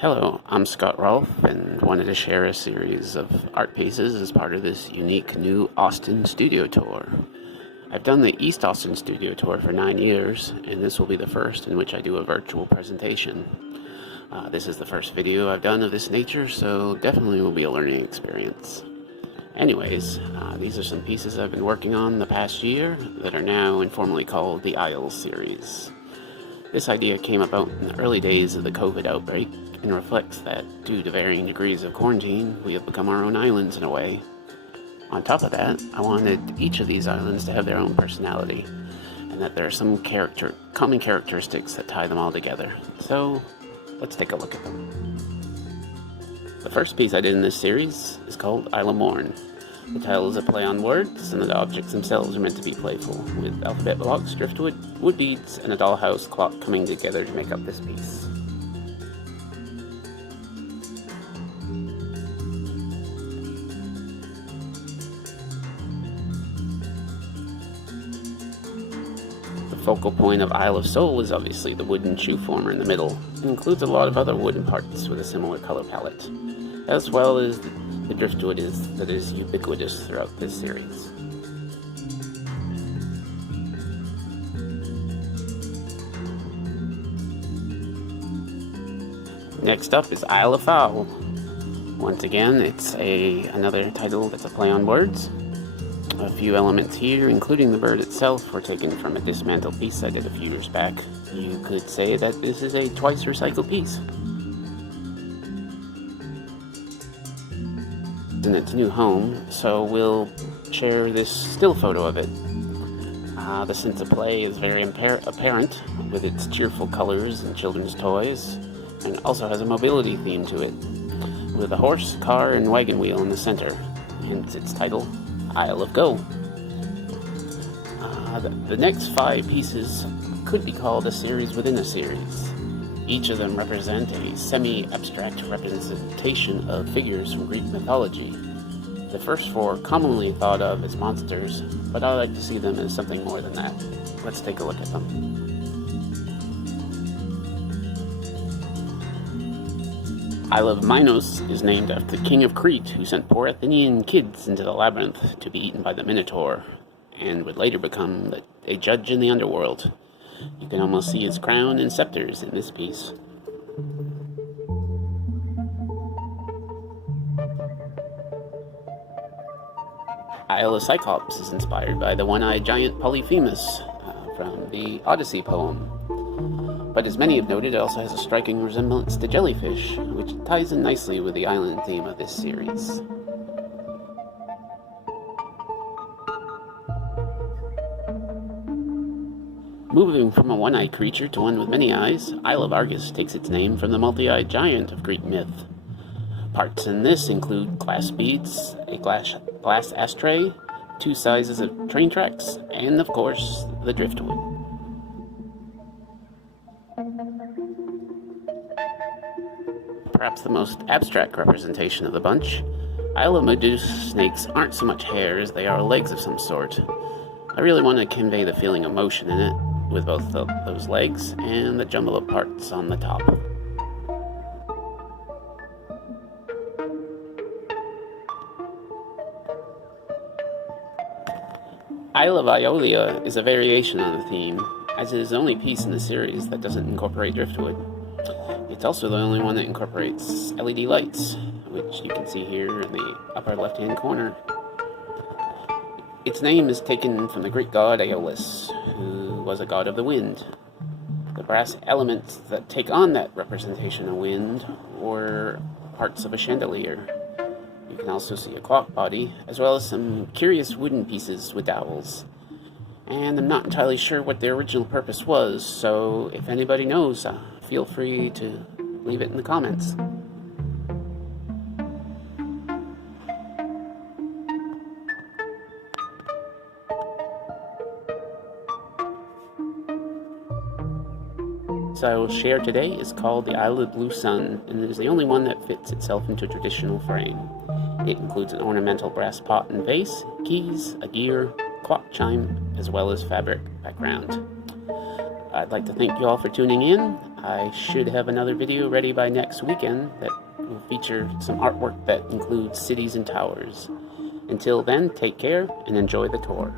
Hello, I'm Scott Rolfe and wanted to share a series of art pieces as part of this unique new Austin studio tour. I've done the East Austin studio tour for 9 years, and this will be the first in which I do a virtual presentation. This is the first video I've done of this nature, so definitely will be a learning experience. Anyways, these are some pieces I've been working on the past year that are now informally called the Isles series. This idea came about in the early days of the COVID outbreak and reflects that, due to varying degrees of quarantine, we have become our own islands in a way. On top of that, I wanted each of these islands to have their own personality, and that there are some common characteristics that tie them all together. So, let's take a look at them. The first piece I did in this series is called Isle of Morn. The title is a play on words, and the objects themselves are meant to be playful, with alphabet blocks, driftwood, wood beads, and a dollhouse clock coming together to make up this piece. The focal point of Isle of Soul is obviously the wooden shoe former in the middle. It includes a lot of other wooden parts with a similar color palette, as well as the driftwood that is ubiquitous throughout this series. Next up is Isle of Fowl. Once again, it's another title that's a play on words. A few elements here, including the bird itself, were taken from a dismantled piece I did a few years back. You could say that this is a twice recycled piece. In its new home, so we'll share this still photo of it. The sense of play is very apparent with its cheerful colors and children's toys, and also has a mobility theme to it, with a horse, car, and wagon wheel in the center, hence its title, Isle of Go. The next 5 pieces could be called a series within a series. Each of them represent a semi-abstract representation of figures from Greek mythology. The first 4 commonly thought of as monsters, but I like to see them as something more than that. Let's take a look at them. Isle of Minos is named after the king of Crete, who sent poor Athenian kids into the labyrinth to be eaten by the Minotaur, and would later become a judge in the underworld. You can almost see his crown and scepters in this piece. Isle of Cyclops is inspired by the one-eyed giant Polyphemus from the Odyssey poem. But as many have noted, it also has a striking resemblance to jellyfish, which ties in nicely with the island theme of this series. Moving from a one-eyed creature to one with many eyes, Isle of Argus takes its name from the multi-eyed giant of Greek myth. Parts in this include glass beads, a glass ashtray, 2 sizes of train tracks, and of course, the driftwood. Perhaps the most abstract representation of the bunch, Isle of Medusa snakes aren't so much hair as they are legs of some sort. I really want to convey the feeling of motion in it, with both those legs and the jumble of parts on the top. Isle of Iolia is a variation on the theme, as it is the only piece in the series that doesn't incorporate driftwood. It's also the only one that incorporates LED lights, which you can see here in the upper left-hand corner. Its name is taken from the Greek god Aeolus, who was a god of the wind. The brass elements that take on that representation of wind were parts of a chandelier. You can also see a clock body, as well as some curious wooden pieces with dowels. And I'm not entirely sure what their original purpose was, so if anybody knows, feel free to leave it in the comments. So I will share today is called the Isle of Blue Sun, and it is the only one that fits itself into a traditional frame. It includes an ornamental brass pot and vase, keys, a gear, clock chime, as well as fabric background. I'd like to thank you all for tuning in. I should have another video ready by next weekend that will feature some artwork that includes cities and towers. Until then, take care and enjoy the tour.